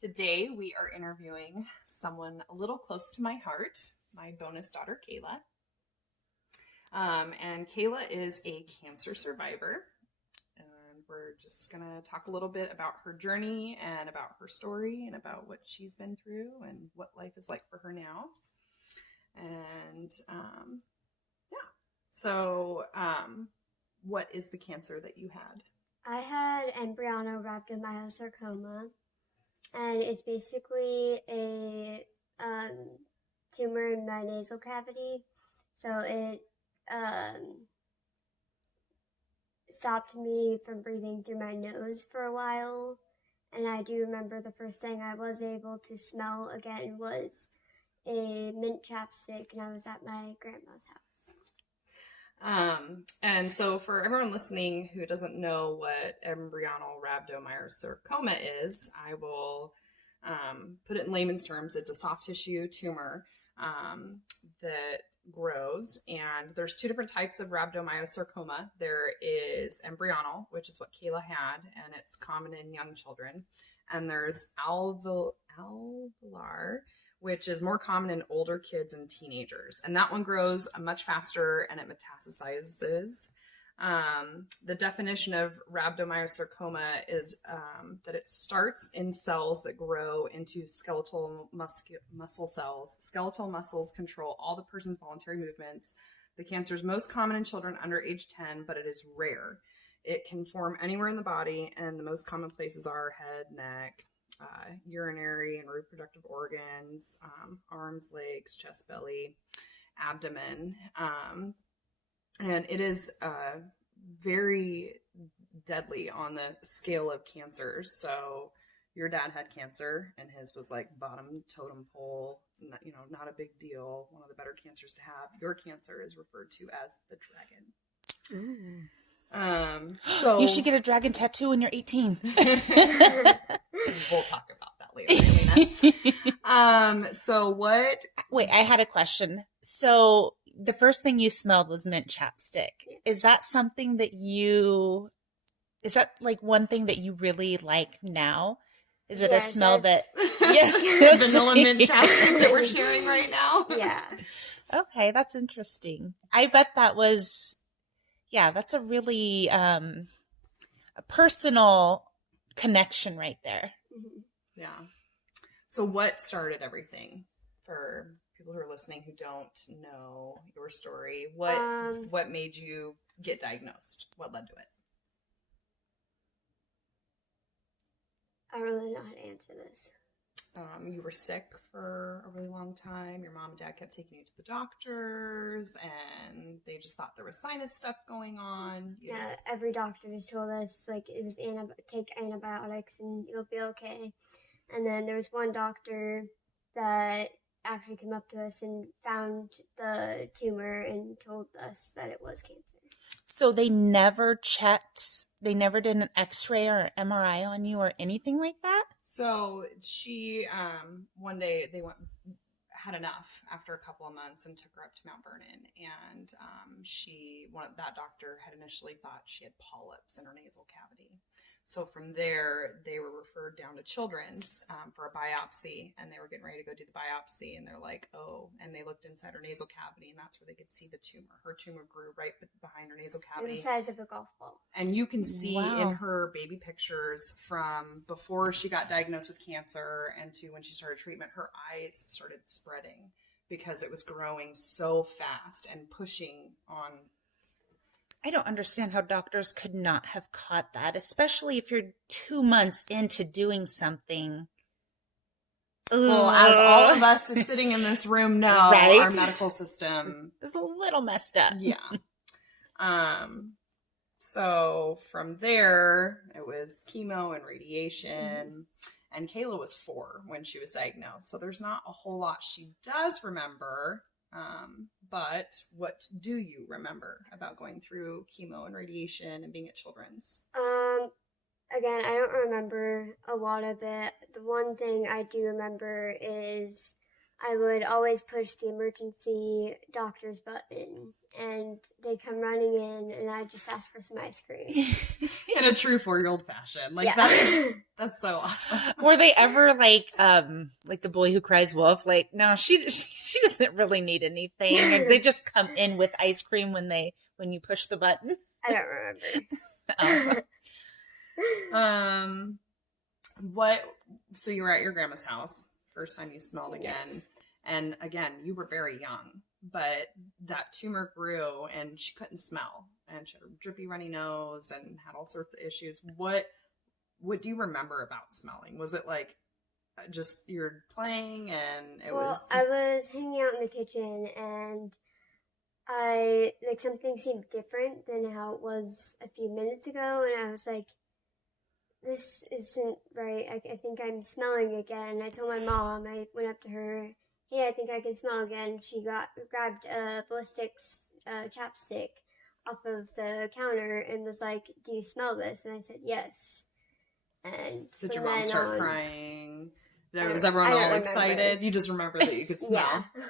Today we are interviewing someone a little close to my heart, my bonus daughter, Kaylah. And Kaylah is a cancer survivor. And we're just going to talk a little bit about her journey and about her story and about what she's been through and what life is like for her now. And So what is the cancer that you had? I had isrhabdomyosarcoma, and it's basically a tumor in my nasal cavity. So it stopped me from breathing through my nose for a while. And I do remember the first thing I was able to smell again was a mint chapstick, and I was at my grandma's house. And so for everyone listening who doesn't know what embryonal rhabdomyosarcoma is, I will put it in layman's terms. It's a soft tissue tumor that grows, and there's two different types of rhabdomyosarcoma. There is embryonal, which is what Kaylah had, and it's common in young children. And there's alveolar, which is more common in older kids and teenagers. And that one grows much faster and it metastasizes. The definition of rhabdomyosarcoma is that it starts in cells that grow into skeletal muscle cells. Skeletal muscles control all the person's voluntary movements. The cancer is most common in children under age 10, but it is rare. It can form anywhere in the body, and the most common places are head, neck, urinary and reproductive organs, arms, legs, chest, belly, abdomen. And it is very deadly on the scale of cancers. So your dad had cancer and his was like bottom totem pole, not a big deal. One of the better cancers to have. Your cancer is referred to as the dragon. Ooh. So you should get a dragon tattoo when you're 18. We'll talk about that later, Elena. So what? Wait, I had a question. So the first thing you smelled was mint chapstick. Is that something that is that like one thing that you really like now? Is it a smell that vanilla mint chapstick that we're sharing right now? Yeah. Okay, that's interesting. I bet that was, that's a really a personal connection right there. Mm-hmm. Yeah. So what started everything for people who are listening who don't know your story? What made you get diagnosed? What led to it? I don't really know how to answer this. You were sick for a really long time. Your mom and dad kept taking you to the doctors, and they just thought there was sinus stuff going on. Yeah, every doctor just told us it was take antibiotics and you'll be okay. And then there was one doctor that actually came up to us and found the tumor and told us that it was cancer. So they never they never did an x-ray or an MRI on you or anything like that? So she, one day had enough after a couple of months and took her up to Mount Vernon. And that doctor had initially thought she had polyps in her nasal cavity. So from there, they were referred down to Children's for a biopsy, and they were getting ready to go do the biopsy, and they're like, oh, and they looked inside her nasal cavity, and that's where they could see the tumor. Her tumor grew right behind her nasal cavity. It was the size of a golf ball. And you can see in her baby pictures from before she got diagnosed with cancer and to when she started treatment, her eyes started spreading because it was growing so fast and pushing on. I don't understand how doctors could not have caught that, especially if you're 2 months into doing something. Well, as all of us sitting in this room know, right? Our medical system is a little messed up. Yeah. So from there, it was chemo and radiation. Mm-hmm. And Kaylah was 4 when she was diagnosed. So there's not a whole lot she does remember. But what do you remember about going through chemo and radiation and being at Children's? Again, I don't remember a lot of it. The one thing I do remember is I would always push the emergency doctor's button, and they'd come running in, and I'd just ask for some ice cream. in a true 4-year-old fashion. Like, Yeah. that's so awesome. Were they ever like the boy who cries wolf? Like, no, she doesn't really need anything. Or they just come in with ice cream when you push the button. I don't remember. What? So you were at your grandma's house first time you smelled again, Yes. and again you were very young, but that tumor grew and she couldn't smell, and she had a drippy, runny nose and had all sorts of issues. What do you remember about smelling? Was it like just you're playing and it was? I was hanging out in the kitchen and I like something seemed different than how it was a few minutes ago, and I was like, this isn't right. I think I'm smelling again. I told my mom. I went up to her. Hey, I think I can smell again. She grabbed a ballistics chapstick off of the counter and was like, "Do you smell this?" And I said, "Yes." And Did your from mom then start on, crying? I Was don't everyone all remember. excited? You just remember that you could smell. Yeah.